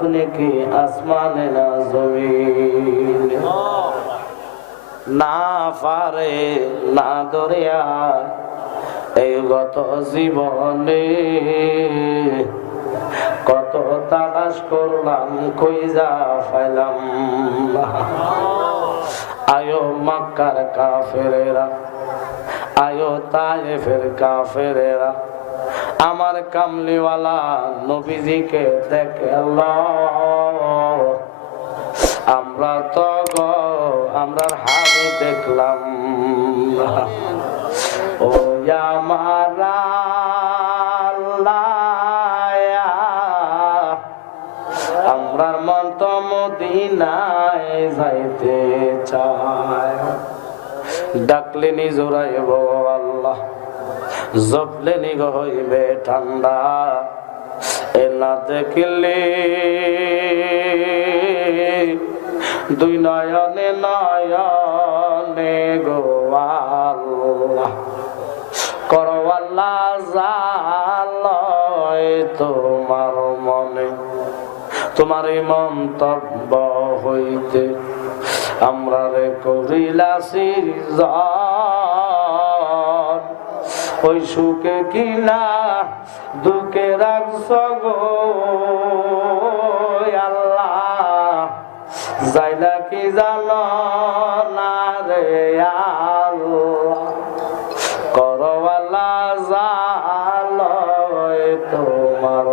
আপনি কি আসমানে না জমিন? না পারে, না দরিয়া, এই গত জীবনে কত তালাশ করলাম, কই যা ফাইলাম আয়ো মাক্কার কাফেরেরা, আয়ো তায়েফের কাফেরেরা আমার কামলিওয়ালা নবীজিকে দেখে আল্লাহ। আমরা তো গো, আমরা হাবি দেখলাম। ও আমারা আমরার মন তো মদিনায় যাইতে চায় ডাকলে নিজরাইব আল্লাহ। জপলে নিগ হইবে ঠান্ডা এ না দেখিলে দুই নয়নে নয়নে গো আল্লাহ। করওয়াল্লা জালয় তোমার মনে। তোমার এই মন্তব্য হইতে আমরা রে করিলাসি ওই সুখে কিনা দুঃখে রাখছ গো। আল্লাহ যাইলা কি জান না রে আল্লাহ? করওয়ালা জালয় তোমার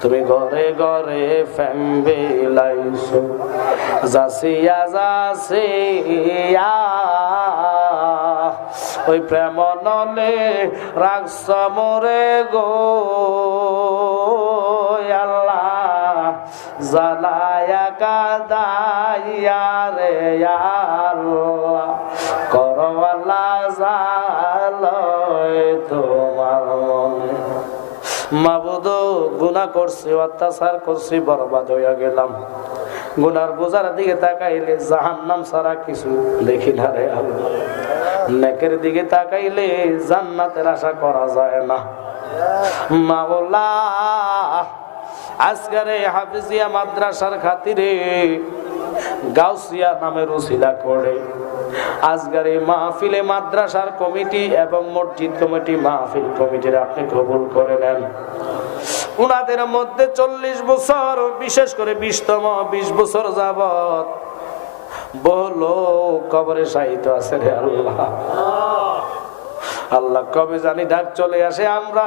তুমি ঘরে ঘরে ফ্যাম্বিলাইছো যাসিয়া যাসিয়া ওই প্রেম নলে রাখছ মোরে গো। আল্লাহ জালায়া কাদাইয়া রে আল্লাহ। করওয়ালা জালয় তোমার মনে। মাবুদ গুনা করছি, অত্যাচার করছি, বরবাদ হইয়া গেলাম। গুনার বোঝার দিকে তাকাইলে জাহান্নাম সারা কিছু দেখি না রে আল্লাহ। নেকের দিকে তাকাইলে জান্নাতের আশা করা যায় না। মাওলা আজকের এই হাফিজিয়া মাদ্রাসার খাতিরে গাউসিয়া নামের উসিলা করে। আজকের এই মাহফিলে মাদ্রাসার কমিটি এবং মসজিদ কমিটি, মাহফিল কমিটির আপনি কবুল করে নেন। উনাদের মধ্যে চল্লিশ বছর, বিশেষ করে বিশতম বিশ বছর যাবত বলো, কবরে সাহিত্য আছে রে আল্লাহ। আল্লাহ কবে জানি ডাক চলে আসে আমরা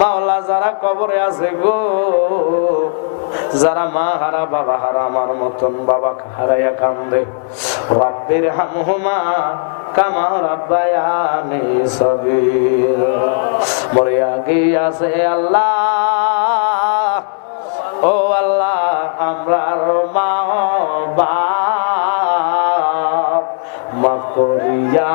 মাওলা যারা কবরে আছে গো, যারা মা হারা, বাবা হারা, আমার মতন বাবা হারাইয়া কান্দে। রাব্বির হামহুমা কামা রাব্বায়ানি সগীর। মরে আগে আল্লাহ, ও আল্লাহ, আমরা মা বাপ মাফ করিয়া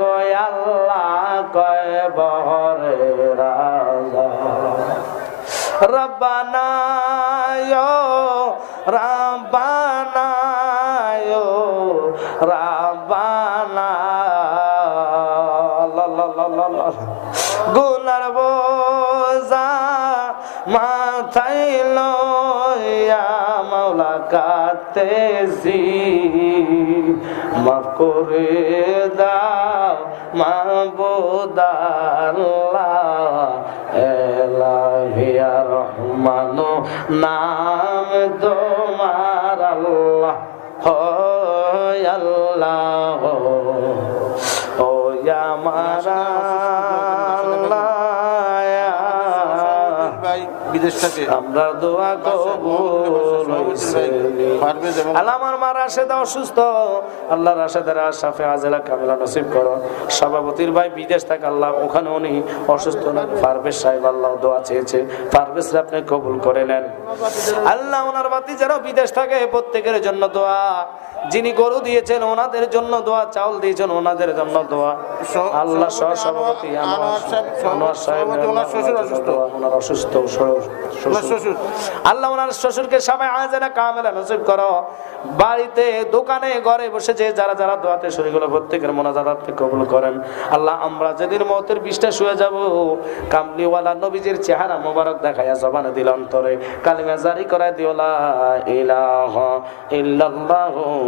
গো আল্লাহ, কয় বহরে রাজা। লা লা লা গুনার বোঝা মাথায় লইয়া মাওলা কাতেছি করে দাও মাহবুদাল্লাহ এলাহিয়া রহমান নাম তোমার আল্লাহ। হয় আল্লাহ। বিদেশ থেকে। আমরা দোয়া কবুল হইছে। পারভেজ এবং আল্লাহ আমার মা রাশেদা অসুস্থ। আল্লাহ রাশেদার আশাফে আজেলা কামিলা নসিব করো। সভাপতির ভাই বিদেশ থাকে আল্লাহ ওখানে উনি অসুস্থ না। পারভেজ সাহেব আল্লাহ দোয়া চেয়েছে। পারভেজ আপনি কবুল করে নেন। আল্লাহ ওনার বাতি যারা বিদেশ থাকে প্রত্যেকের জন্য দোয়া। যিনি গরু দিয়েছেন ওনাদের জন্য দোয়া চাউল দিয়েছেন ওনাদের জন্য দোয়া। আল্লাহ সহ সভাপতি আনোয়ার- সাহেব- ওনার শ্বশুর অসুস্থ। আল্লাহ ওনার শ্বশুরকে সবাই আজেনা কামেলা নসিব করো। বাড়িতে দোকানে ঘরে বসে যে যারা যারা দোয়াতে শরীরগুলো প্রত্যেকের আপনি কবুল করেন। আল্লাহ আমরা যেদিন মতের বিষটা শুয়ে যাব কামলিওয়ালা নবীজির চেহারা মোবারক দেখাইয়া জবানে দিল অন্তরে। কালিমা জারি করায় দিও ইলাহ ইলাহা ইল্লাল্লাহু।